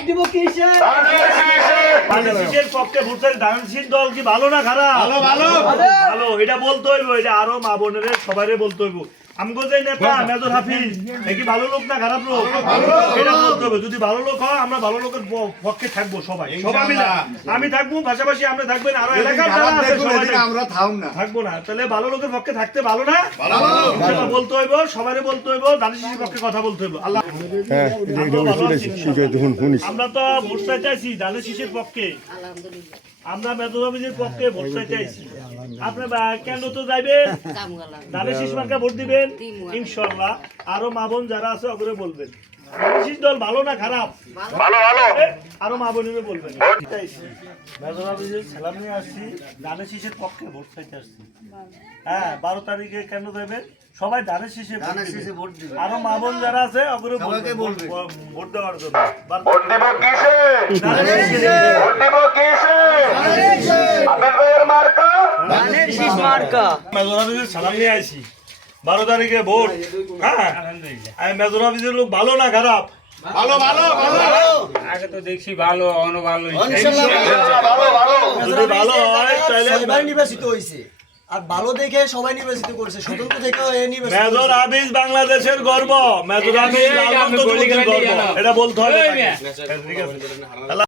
দিব কিসে পক্ষে ভোট ধানের দল কি ভালো না খারাপ? ভালো ভালো। ভালো এটা বলতে হইব এটা আরও মা বোনের সবাই বলতে হইব। আমগো যে নেতা মেজর হাফিজ এ ভালো লোক না খারাপ লোক? এটা বলতে হবে যদি ভালো লোক হয় আমরা ভালো লোকের পক্ষে থাকব সবাই। সবাই মিলে। আমি থাকব পাশাপাশি আপনি থাকবেন আরও এলাকার যারা আছে সবাই আমরা থাম না। থাকব না। তাহলে ভালো লোকের পক্ষে থাকতে ভালো না? ইনশাআল্লাহ বলতে হইব সবাই বলতে হইব দানি শিশুর পক্ষে কথা বলতে হইব। আল্লাহ হ্যাঁ আমরা তো ভোট শিশুর পক্ষে। আমরা পক্ষে ভোট আছি আপনি কেন তো যাইবেন? ধানের শিশু মার্কা ভোট দিবেন ইনশাল্লাহ। আরও মা বোন যারা আছে ওগুলো বলবেন। দল ভালো না খারাপ? ভালো। ভালো আরও মা বোনের বলবেন। সালাম নিয়ে আসছি ধানের শিশুর পক্ষে ভোট চাইতে আসছি। হ্যাঁ বারো তারিখে কেন দেবেন সবাই ধানের শিশে শীষে ভোট দিবে। আরও মা বোন যারা আছে ওগুলো ভোট দেওয়ার জন্য। ভোট দেব কিসে? ভোট দেব কিসে? মেজর অফিসের সালাম নিয়ে আইছি। বারো তারিখে ভোট। হ্যাঁ? আমি মেজর অফিসের লোক ভালো না খারাপ? ভালো ভালো ভালো। আগে তো দেখছি ভালো অন ভালো। ভালো ভালো যদি ভালো হয় তাহলে নির্বাচিত হয়েছে আর ভালো দেখে সবাই নির্বাচিত করছে স্বতন্ত্র থেকে এ নির্বাচিত মেজর। হাফিজ বাংলাদেশের গর্ব। মেজর লালমন্ত এটা বলতে হবে